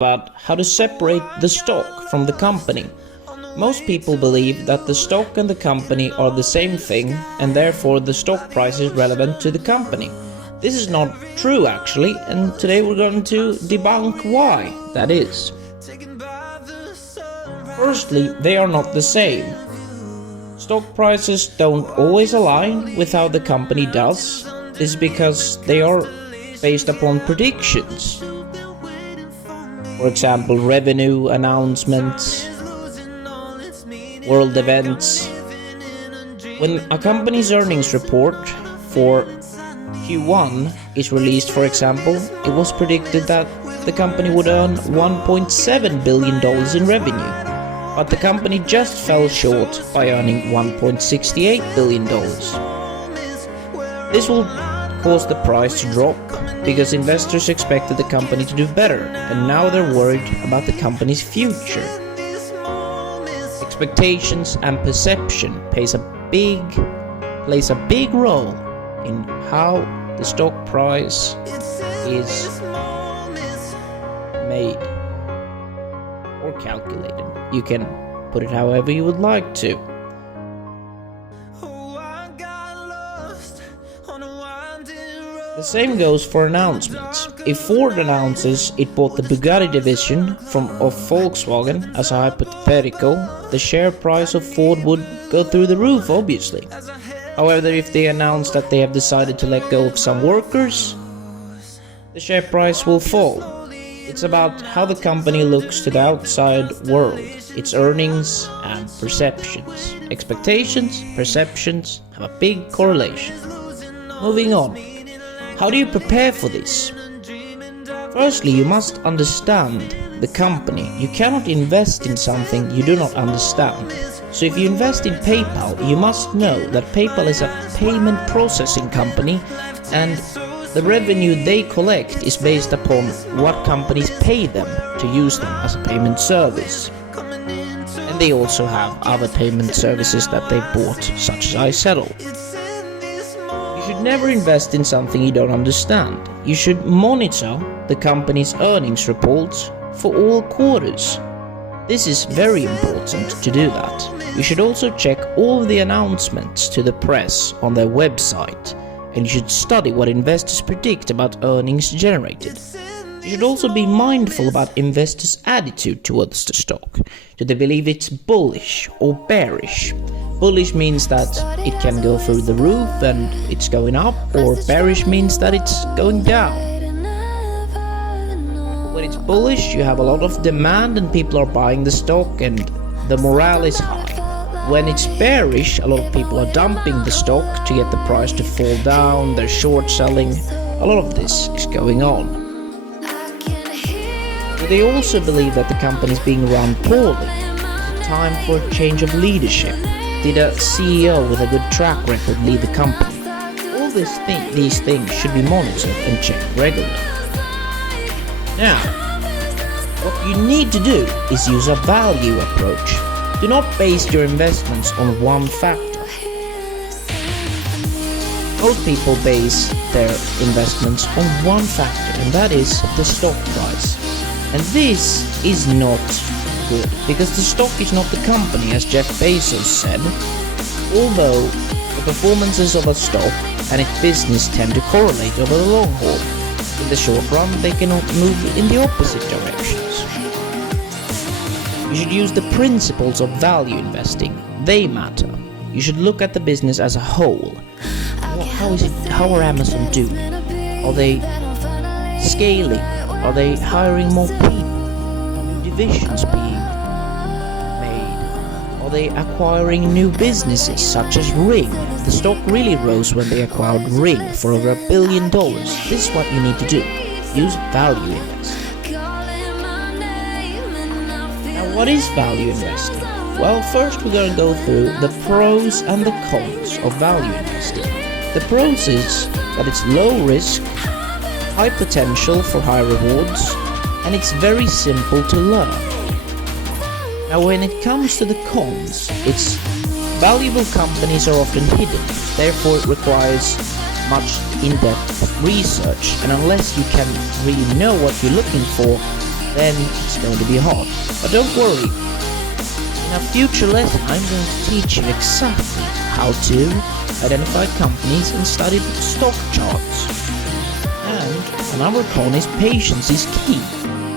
But how to separate the stock from the company. Most people believe that the stock and the company are the same thing, and therefore the stock price is relevant to the company. This is not true actually, and today we're going to debunk why that is. Firstly, they are not the same. Stock prices don't always align with how the company does. This is because they are based upon predictions. For example, revenue announcements, world events. When a company's earnings report for Q1 is released, for example, it was predicted that the company would earn $1.7 billion in revenue, but the company just fell short by earning $1.68 billion. This will cause the price to drop because investors expected the company to do better, and now they're worried about the company's future. Expectations and perception plays a big role in how the stock price is made or calculated. You can put it however you would like to. The same goes for announcements. If Ford announces it bought the Bugatti division of Volkswagen, as a hypothetical, the share price of Ford would go through the roof, obviously. However, if they announce that they have decided to let go of some workers, the share price will fall. It's about how the company looks to the outside world, its earnings and perceptions. Expectations, perceptions have a big correlation. Moving on. How do you prepare for this? Firstly, you must understand the company. You cannot invest in something you do not understand. So if you invest in PayPal, you must know that PayPal is a payment processing company, and the revenue they collect is based upon what companies pay them to use them as a payment service. And they also have other payment services that they bought, such as iSettle. You should never invest in something you don't understand. You should monitor the company's earnings reports for all quarters. This is very important to do that. You should also check all of the announcements to the press on their website, and you should study what investors predict about earnings generated. You should also be mindful about investors' attitude towards the stock. Do they believe it's bullish or bearish? Bullish means that it can go through the roof and it's going up, or bearish means that it's going down. When it's bullish, you have a lot of demand and people are buying the stock and the morale is high. When it's bearish, a lot of people are dumping the stock to get the price to fall down, they're short selling. A lot of this is going on. Do they also believe that the company is being run poorly? Is it time for a change of leadership? Did a CEO with a good track record lead the company? All these things should be monitored and checked regularly. Now, what you need to do is use a value approach. Do not base your investments on one factor. Most people base their investments on one factor, and that is the stock price. And this is not good, because the stock is not the company, as Jeff Bezos said. Although the performances of a stock and its business tend to correlate over the long haul, in the short run they cannot move in the opposite directions. You should use the principles of value investing. They matter. You should look at the business as a whole. How are Amazon doing? Are they scaling? Are they hiring more people? Are new divisions being made? Are they acquiring new businesses such as Ring? The stock really rose when they acquired Ring for over $1 billion. This is what you need to do. Use value investing. Now, what is value investing? Well, first we're going to go through the pros and the cons of value investing. The pros is that it's low risk, high potential for high rewards, and it's very simple to learn. Now when it comes to the cons, it's valuable companies are often hidden, therefore it requires much in-depth research, and unless you can really know what you're looking for, then it's going to be hard. But don't worry, in our future lesson I'm going to teach you exactly how to identify companies and study stock charts. And another con is patience is key.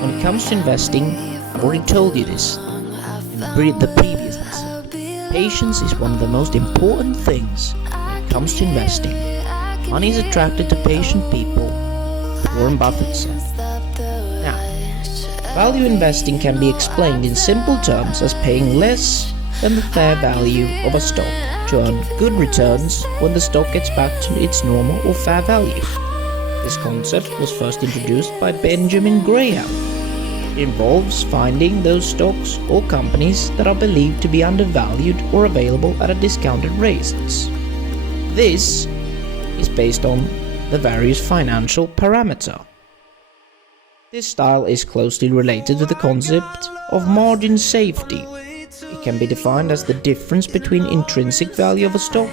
When it comes to investing, I've already told you this in the previous lesson. Patience is one of the most important things when it comes to investing. Money is attracted to patient people, Warren Buffett said. Now, value investing can be explained in simple terms as paying less than the fair value of a stock to earn good returns when the stock gets back to its normal or fair value. This concept was first introduced by Benjamin Graham. It involves finding those stocks or companies that are believed to be undervalued or available at a discounted rates. This is based on the various financial parameters. This style is closely related to the concept of margin safety. It can be defined as the difference between intrinsic value of a stock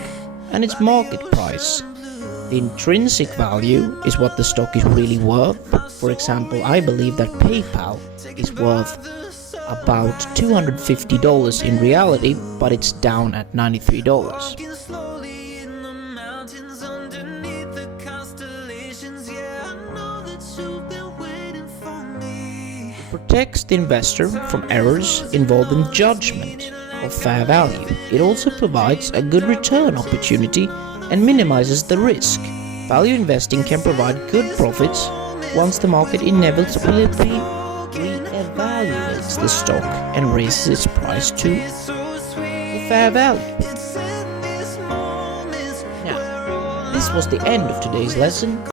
and its market price. The intrinsic value is what the stock is really worth. For example, I believe that PayPal is worth about $250 in reality, but it's down at $93. It protects the investor from errors involved in judgment of fair value. It also provides a good return opportunity and minimizes the risk. Value investing can provide good profits once the market inevitably re-evaluates the stock and raises its price to the fair value. Now, this was the end of today's lesson.